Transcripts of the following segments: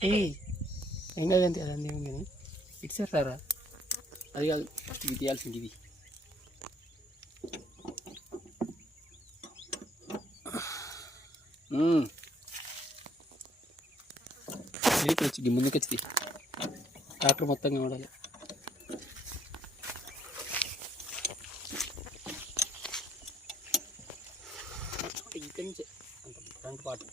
ఏం కాదంతే అదండి ఏం కానీ ఇటు సార్ అది కాదు ఇది తీయాల్సింది ఇది ఇది వచ్చి ముందుకు వచ్చింది ట్రాక్టర్ మొత్తంగా వాడాలి ఇక్కడి నుంచే ఫ్రంట్ పార్ట్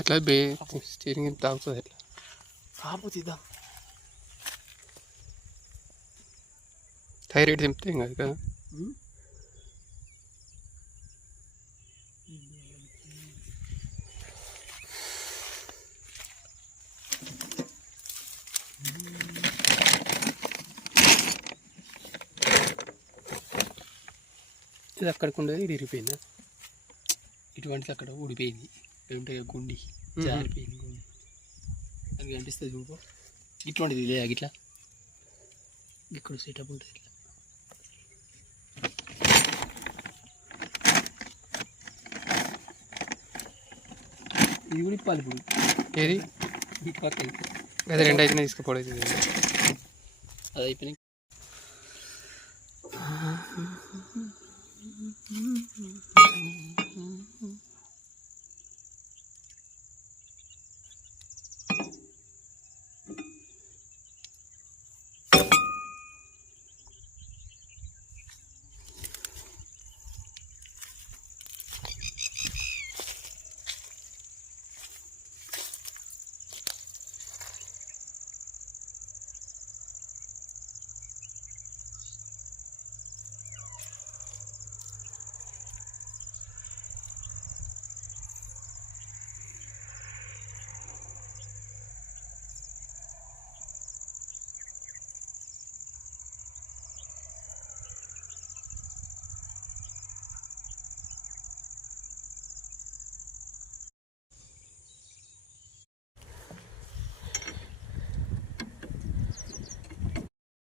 ఎట్లా స్టీరింగ్ తాగుతుంది ఎట్లా కాకపోతే ఇదా థైరాయిడ్ దింపితే కాదు కదా ఇది అక్కడికి ఉండేది ఇది ఇరిగిపోయిందా ఇటువంటిది అక్కడ ఊడిపోయింది ఉంటాయి గుండి జారిపోయింది గుండి అది కనిపిస్తుంది చూపు ఇటువంటిది లేదా ఇట్లా ఇక్కడ సెటప్ ఉంటుంది ఇట్లా ఇది కూడా ఇప్పాలి ఇప్పుడు ఏది ఇప్పి అది రెండు అయితే తీసుకుపోవడం అది అయిపోయినాయి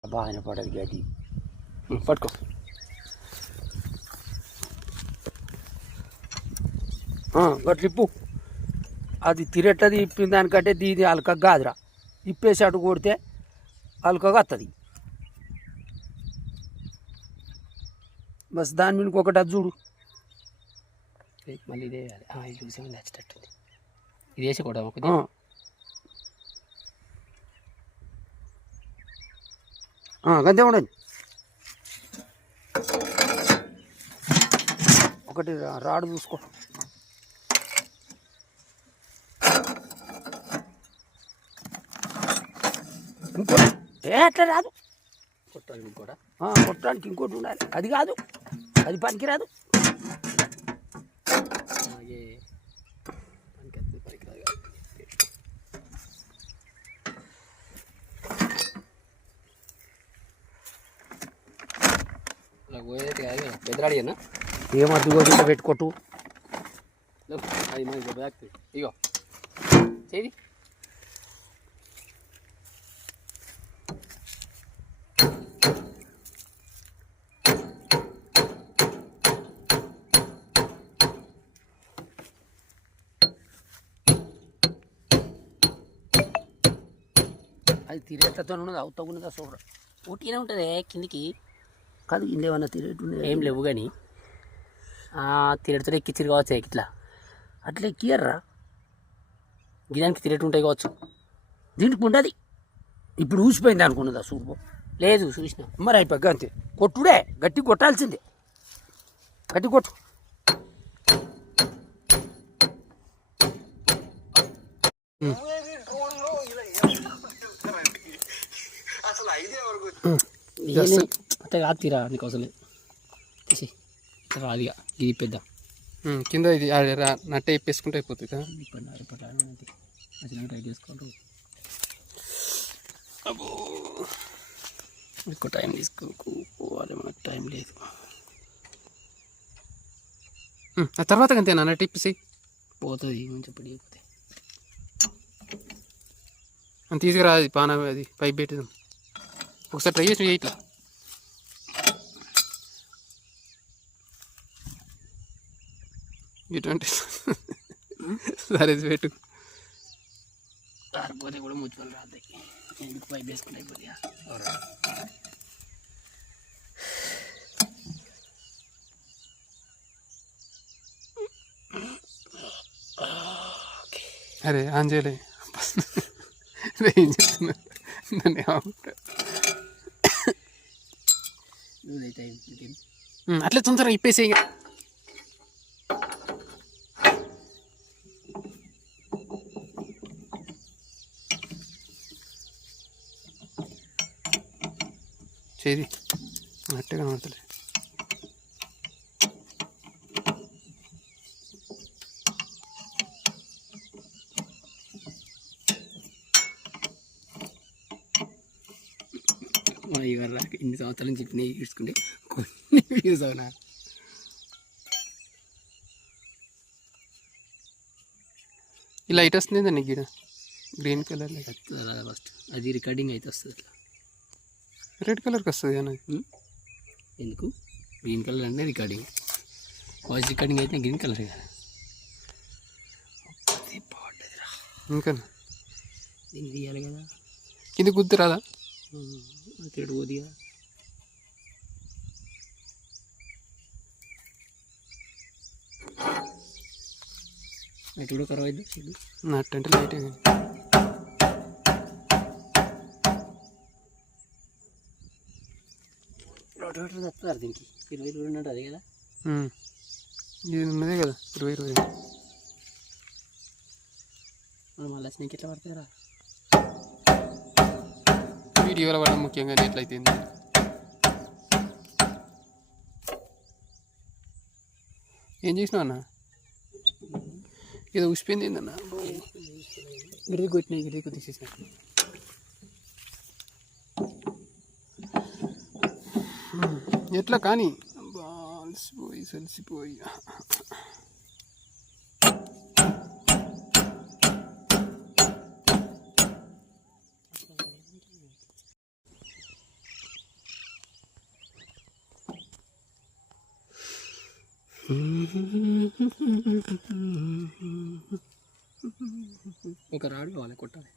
బాగానే పడదు గడ్డి పట్టుకో గట్ల ఇప్పు అది తిరట్టది ఇప్పిన దానికంటే దీది అలకగా కాదురా ఇప్పేసి అటు కొడితే అలకగా వస్తుంది బస్ దాని మీద ఒకటి అది చూడు మళ్ళీ ఇదే ఇది చూసి నచ్చేటట్టుంది ఇది వేసి కూడా గంతే ఉండండి ఒకటి రాడు చూసుకో ఇంకో అట్లా రాదు కొట్టడానికి ఇంకోట కొట్టడానికి ఇంకోటి ఉండాలి అది కాదు అది పనికిరాదు బెదరాడినా ఏమద్దు కూడా పెట్టుకోటు అది మంచి బ్యాక్ ఇగో చేయి అది తిరేటతో ఉన్నది అవుతా ఉన్నదా చూడరా ఊటీనే ఉంటుంది కిందికి కాదు ఇంట్లో ఏమన్నా తిరేటు ఏం లేవు కానీ తిరేటుతో ఎక్కిచ్చిరు కావచ్చు ఇట్లా అట్లా ఎక్కియర్రా గిదానికి తిరేటు ఉంటాయి కావచ్చు దీనికి ఉండదు ఇప్పుడు ఊసిపోయింది అనుకున్నదా చూపు లేదు చూసిన మరి అయిపోయి అంతే కొట్టుడే గట్టి కొట్టాల్సిందే గట్టి కొట్టు అంటే కాదు తీరా నీకు అసలు తీసి రాదుగా ఇది పెద్ద కింద ఇది నట్ట ఇప్పేసుకుంటే అయిపోతుంది కదా. ఇప్పుడు ట్రై చేసుకుంటారు. అబ్బో ఎక్కువ టైం తీసుకోవాలి, మనకు టైం లేదు. ఆ తర్వాత అంతేనా నట్ట ఇప్పేసి పోతుంది మంచిగా పడిపోతే. అని తీసుకురా అది పాన అది పైప్ పెట్టేదాం. ఒకసారి ట్రై చేసి ఇట్లా ఇటువంటి సరే పెట్టు. రాకపోతే కూడా ముచ్చుకొని రాతాయి. ఎందుకు పైప్ వేసుకుని అయిపోతాయా. అరే ఆంజలే ఏం చెప్తున్నా అట్లా తొందరగా ఇప్పేసే. చేది అట్టే కనబడతలే. ఇవాళ ఇన్ని సంవత్సరాల నుంచి చెప్పి తీసుకుంటే కొన్ని యూజ్ అవునా. ఈ లైట్ వస్తుంది నీకు గిడ గ్రీన్ కలర్ ఫస్ట్ అది రికార్డింగ్ అయితే వస్తుంది. అట్లా రెడ్ కలర్కి వస్తుంది అన్న. ఎందుకు గ్రీన్ కలర్ అంటే రికార్డింగ్, వాయిస్ రికార్డింగ్ అయితే గ్రీన్ కలర్ కదా. బాగుంటుందిరా. ఇంకా దీన్ని తీయాలి కదా. కింద గుర్తు రాదా తిడు పోదిగా. నైట్ కూడా ఖరాబ్ అవుతుంది. నట్టు అంటే లైట్ రోడ్డు తప్పుతారు దీనికి 20 ఉన్నట్టు అది కదా. ఇది ఉన్నదే కదా 20 మనం మళ్ళీ స్నేక్ ఎట్లా పడతారా. వీడియోలో పడడం ముఖ్యంగా ఎట్లయితే ఏం చేసినావు అన్న. ఏదో ఉసిపోయింది ఏందన్న. గిరిది కొట్టినాయి, గిరిది కొద్ది తీసేసిన. ఎట్లా కానీ అలసిపోయి సలిసిపోయి. ఒక రాడు కావాలి కొట్టాలి.